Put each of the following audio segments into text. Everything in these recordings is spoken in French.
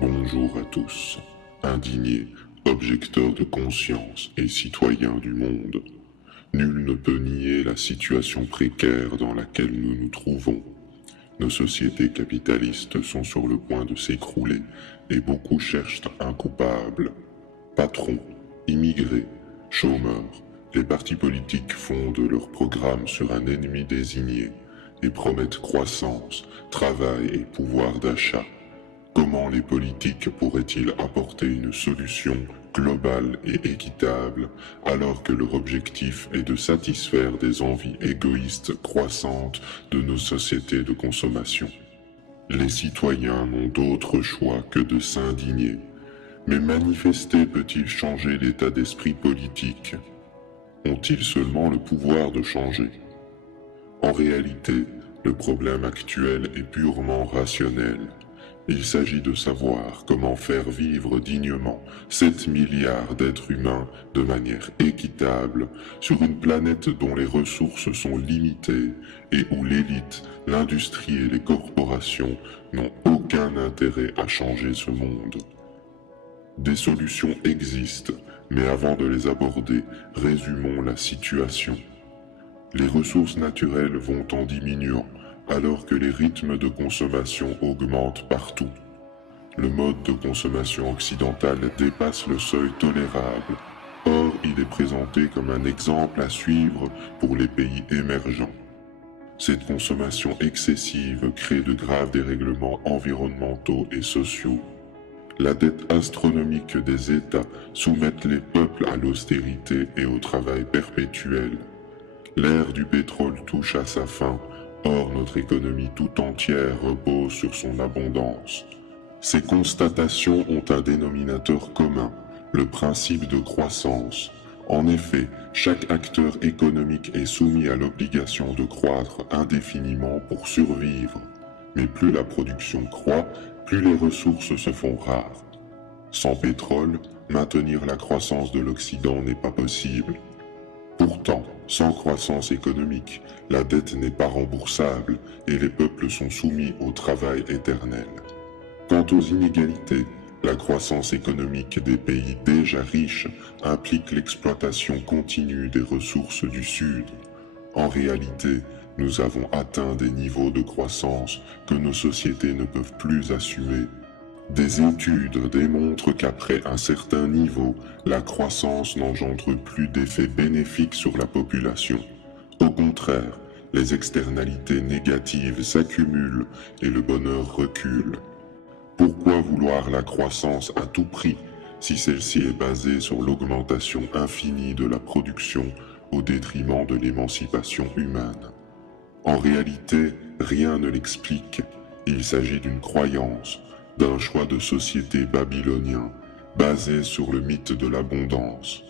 Bonjour à tous, indignés, objecteurs de conscience et citoyens du monde. Nul ne peut nier la situation précaire dans laquelle nous nous trouvons. Nos sociétés capitalistes sont sur le point de s'écrouler et beaucoup cherchent un coupable. Patrons, immigrés, chômeurs, les partis politiques fondent leurs programmes sur un ennemi désigné et promettent croissance, travail et pouvoir d'achat. Comment les politiques pourraient-ils apporter une solution globale et équitable alors que leur objectif est de satisfaire des envies égoïstes croissantes de nos sociétés de consommation? Les citoyens n'ont d'autre choix que de s'indigner. Mais manifester peut-il changer l'état d'esprit politique? Ont-ils seulement le pouvoir de changer? En réalité, le problème actuel est purement rationnel. Il s'agit de savoir comment faire vivre dignement 7 milliards d'êtres humains de manière équitable sur une planète dont les ressources sont limitées et où l'élite, l'industrie et les corporations n'ont aucun intérêt à changer ce monde. Des solutions existent, mais avant de les aborder, résumons la situation. Les ressources naturelles vont en diminuant, alors que les rythmes de consommation augmentent partout. Le mode de consommation occidental dépasse le seuil tolérable. Or, il est présenté comme un exemple à suivre pour les pays émergents. Cette consommation excessive crée de graves dérèglements environnementaux et sociaux. La dette astronomique des États soumet les peuples à l'austérité et au travail perpétuel. L'ère du pétrole touche à sa fin. Or, notre économie tout entière repose sur son abondance. Ces constatations ont un dénominateur commun, le principe de croissance. En effet, chaque acteur économique est soumis à l'obligation de croître indéfiniment pour survivre. Mais plus la production croît, plus les ressources se font rares. Sans pétrole, maintenir la croissance de l'Occident n'est pas possible. Pourtant, sans croissance économique, la dette n'est pas remboursable et les peuples sont soumis au travail éternel. Quant aux inégalités, la croissance économique des pays déjà riches implique l'exploitation continue des ressources du Sud. En réalité, nous avons atteint des niveaux de croissance que nos sociétés ne peuvent plus assumer. Des études démontrent qu'après un certain niveau, la croissance n'engendre plus d'effets bénéfiques sur la population. Au contraire, les externalités négatives s'accumulent et le bonheur recule. Pourquoi vouloir la croissance à tout prix si celle-ci est basée sur l'augmentation infinie de la production au détriment de l'émancipation humaine? En réalité, rien ne l'explique. Il s'agit d'une croyance, d'un choix de société babylonien basé sur le mythe de l'abondance.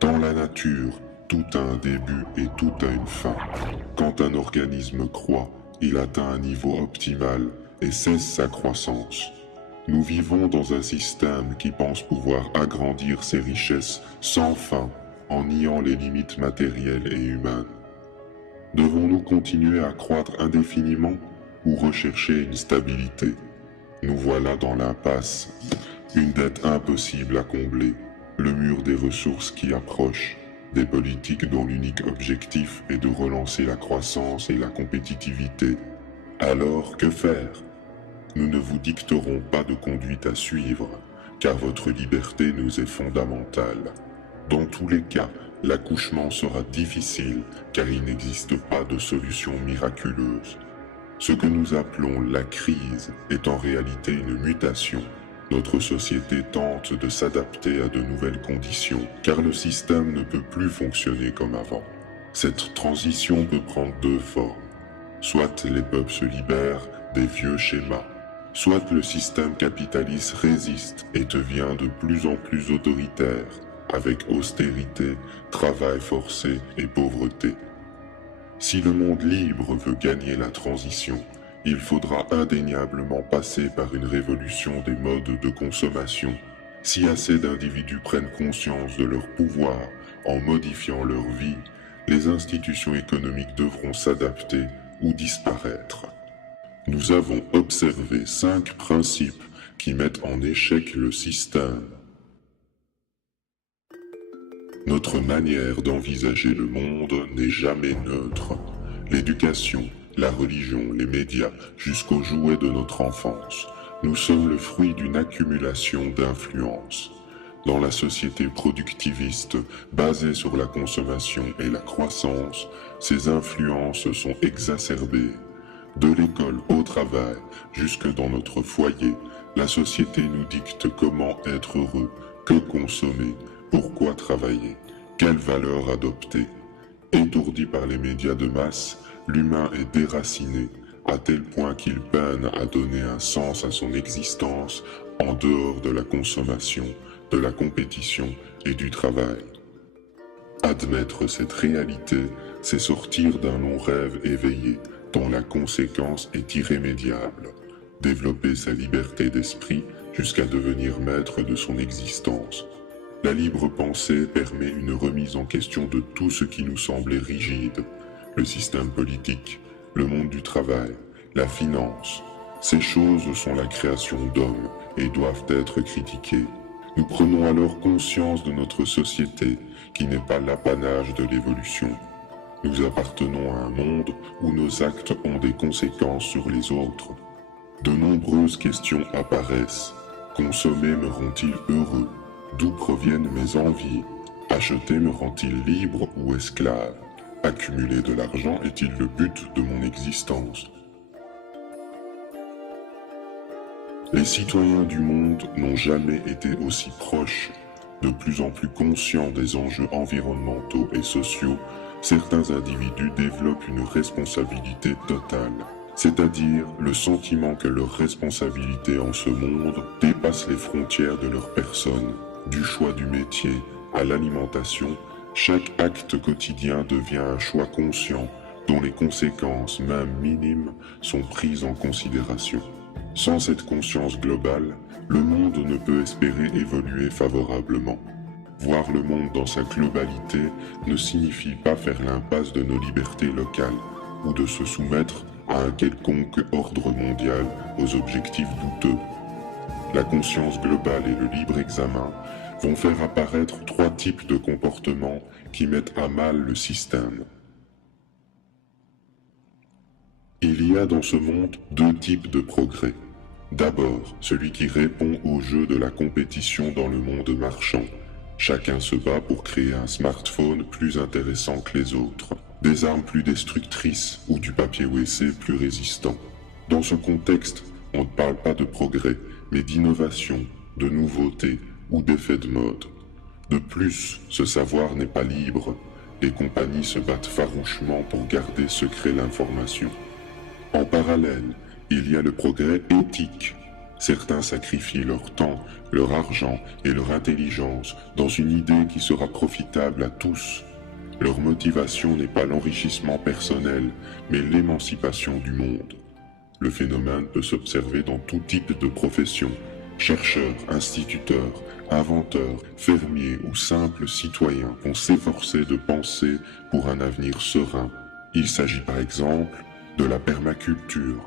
Dans la nature, tout a un début et tout a une fin. Quand un organisme croît, il atteint un niveau optimal et cesse sa croissance. Nous vivons dans un système qui pense pouvoir agrandir ses richesses sans fin en niant les limites matérielles et humaines. Devons-nous continuer à croître indéfiniment ou rechercher une stabilité? Nous voilà dans l'impasse, une dette impossible à combler, le mur des ressources qui approche, des politiques dont l'unique objectif est de relancer la croissance et la compétitivité. Alors, que faire? Nous ne vous dicterons pas de conduite à suivre, car votre liberté nous est fondamentale. Dans tous les cas, l'accouchement sera difficile, car il n'existe pas de solution miraculeuse. Ce que nous appelons la crise est en réalité une mutation. Notre société tente de s'adapter à de nouvelles conditions, car le système ne peut plus fonctionner comme avant. Cette transition peut prendre deux formes. Soit les peuples se libèrent des vieux schémas, soit le système capitaliste résiste et devient de plus en plus autoritaire, avec austérité, travail forcé et pauvreté. Si le monde libre veut gagner la transition, il faudra indéniablement passer par une révolution des modes de consommation. Si assez d'individus prennent conscience de leur pouvoir en modifiant leur vie, les institutions économiques devront s'adapter ou disparaître. Nous avons observé 5 principes qui mettent en échec le système. Notre manière d'envisager le monde n'est jamais neutre. L'éducation, la religion, les médias, jusqu'aux jouets de notre enfance. Nous sommes le fruit d'une accumulation d'influences. Dans la société productiviste, basée sur la consommation et la croissance, ces influences sont exacerbées. De l'école au travail, jusque dans notre foyer, la société nous dicte comment être heureux, que consommer, pourquoi travailler, quelles valeurs adopter. Étourdi par les médias de masse, l'humain est déraciné, à tel point qu'il peine à donner un sens à son existence en dehors de la consommation, de la compétition et du travail. Admettre cette réalité, c'est sortir d'un long rêve éveillé, dont la conséquence est irrémédiable. Développer sa liberté d'esprit jusqu'à devenir maître de son existence. La libre pensée permet une remise en question de tout ce qui nous semblait rigide. Le système politique, le monde du travail, la finance. Ces choses sont la création d'hommes et doivent être critiquées. Nous prenons alors conscience de notre société, qui n'est pas l'apanage de l'évolution. Nous appartenons à un monde où nos actes ont des conséquences sur les autres. De nombreuses questions apparaissent. Consommer me rend-il heureux? D'où proviennent mes envies? Acheter me rend-il libre ou esclave? Accumuler de l'argent est-il le but de mon existence? Les citoyens du monde n'ont jamais été aussi proches. De plus en plus conscients des enjeux environnementaux et sociaux, certains individus développent une responsabilité totale, c'est-à-dire le sentiment que leur responsabilité en ce monde dépasse les frontières de leur personne. Du choix du métier à l'alimentation, chaque acte quotidien devient un choix conscient dont les conséquences, même minimes, sont prises en considération. Sans cette conscience globale, le monde ne peut espérer évoluer favorablement. Voir le monde dans sa globalité ne signifie pas faire l'impasse de nos libertés locales ou de se soumettre à un quelconque ordre mondial aux objectifs douteux. La conscience globale et le libre examen vont faire apparaître 3 types de comportements qui mettent à mal le système. Il y a dans ce monde 2 types de progrès. D'abord, celui qui répond au jeu de la compétition dans le monde marchand. Chacun se bat pour créer un smartphone plus intéressant que les autres, des armes plus destructrices ou du papier WC plus résistant. Dans ce contexte, on ne parle pas de progrès, mais d'innovation, de nouveauté ou d'effet de mode. De plus, ce savoir n'est pas libre. Les compagnies se battent farouchement pour garder secret l'information. En parallèle, il y a le progrès éthique. Certains sacrifient leur temps, leur argent et leur intelligence dans une idée qui sera profitable à tous. Leur motivation n'est pas l'enrichissement personnel, mais l'émancipation du monde. Le phénomène peut s'observer dans tout type de profession. Chercheurs, instituteurs, inventeurs, fermiers ou simples citoyens vont s'efforcer de penser pour un avenir serein. Il s'agit par exemple de la permaculture,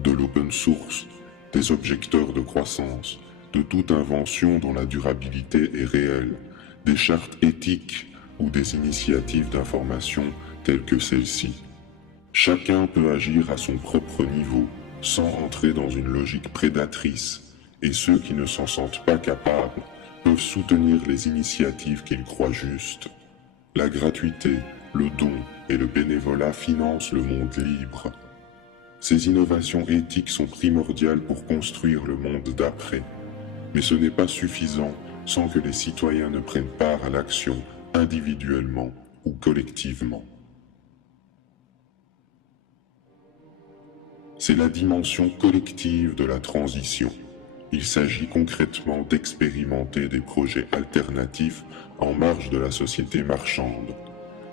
de l'open source, des objecteurs de croissance, de toute invention dont la durabilité est réelle, des chartes éthiques ou des initiatives d'information telles que celle-ci. Chacun peut agir à son propre niveau, sans entrer dans une logique prédatrice, et ceux qui ne s'en sentent pas capables peuvent soutenir les initiatives qu'ils croient justes. La gratuité, le don et le bénévolat financent le monde libre. Ces innovations éthiques sont primordiales pour construire le monde d'après. Mais ce n'est pas suffisant sans que les citoyens ne prennent part à l'action individuellement ou collectivement. C'est la dimension collective de la transition. Il s'agit concrètement d'expérimenter des projets alternatifs en marge de la société marchande.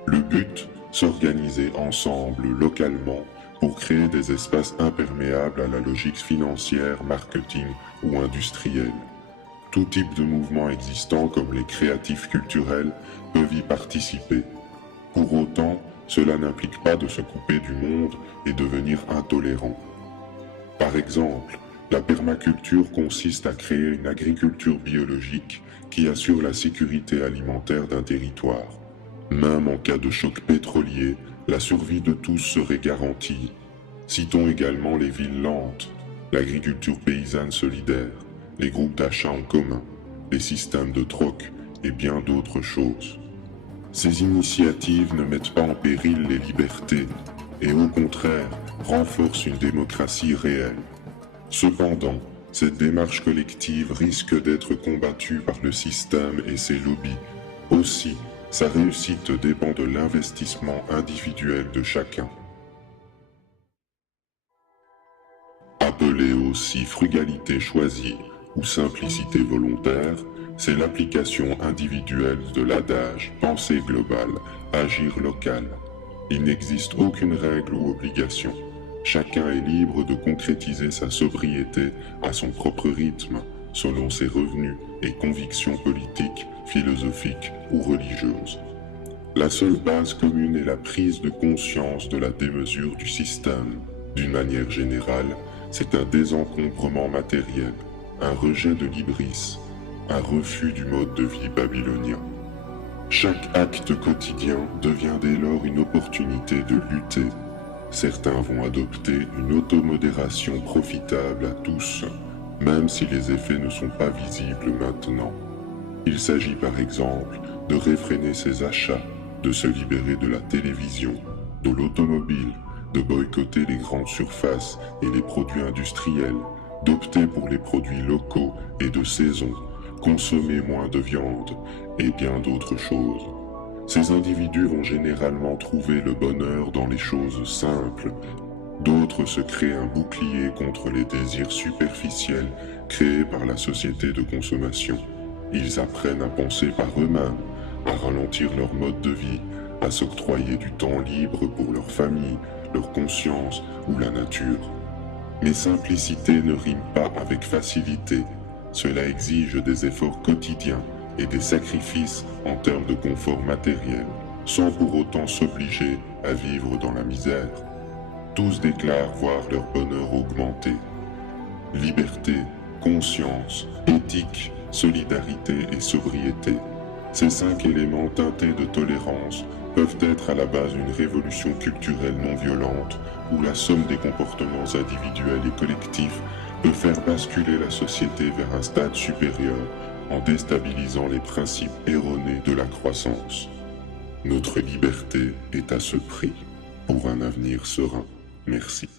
Le but, s'organiser ensemble localement pour créer des espaces imperméables à la logique financière, marketing ou industrielle. Tout type de mouvement existant comme les créatifs culturels peuvent y participer. Pour autant, cela n'implique pas de se couper du monde et devenir intolérant. Par exemple, La permaculture consiste à créer une agriculture biologique qui assure la sécurité alimentaire d'un territoire. Même en cas de choc pétrolier, la survie de tous serait garantie. Citons également les villes lentes, l'agriculture paysanne solidaire, les groupes d'achat en commun, les systèmes de troc et bien d'autres choses. Ces initiatives ne mettent pas en péril les libertés et au contraire renforcent une démocratie réelle. Cependant, cette démarche collective risque d'être combattue par le système et ses lobbies. Aussi, sa réussite dépend de l'investissement individuel de chacun. Appelée aussi frugalité choisie ou simplicité volontaire, c'est l'application individuelle de l'adage « penser global, agir local ». Il n'existe aucune règle ou obligation. Chacun est libre de concrétiser sa sobriété à son propre rythme, selon ses revenus et convictions politiques, philosophiques ou religieuses. La seule base commune est la prise de conscience de la démesure du système. D'une manière générale, c'est un désencombrement matériel, un rejet de l'hybris, un refus du mode de vie babylonien. Chaque acte quotidien devient dès lors une opportunité de lutter. Certains vont adopter une automodération profitable à tous, même si les effets ne sont pas visibles maintenant. Il s'agit par exemple de réfréner ses achats, de se libérer de la télévision, de l'automobile, de boycotter les grandes surfaces et les produits industriels, d'opter pour les produits locaux et de saison, consommer moins de viande et bien d'autres choses. Ces individus vont généralement trouver le bonheur dans les choses simples. D'autres se créent un bouclier contre les désirs superficiels créés par la société de consommation. Ils apprennent à penser par eux-mêmes, à ralentir leur mode de vie, à s'octroyer du temps libre pour leur famille, leur conscience ou la nature. Mais simplicité ne rime pas avec facilité. Cela exige des efforts quotidiens et des sacrifices en termes de confort matériel, sans pour autant s'obliger à vivre dans la misère. Tous déclarent voir leur bonheur augmenter. Liberté, conscience, éthique, solidarité et sobriété. Ces 5 éléments teintés de tolérance peuvent être à la base d'une révolution culturelle non violente où la somme des comportements individuels et collectifs peut faire basculer la société vers un stade supérieur en déstabilisant les principes erronés de la croissance. Notre liberté est à ce prix pour un avenir serein. Merci.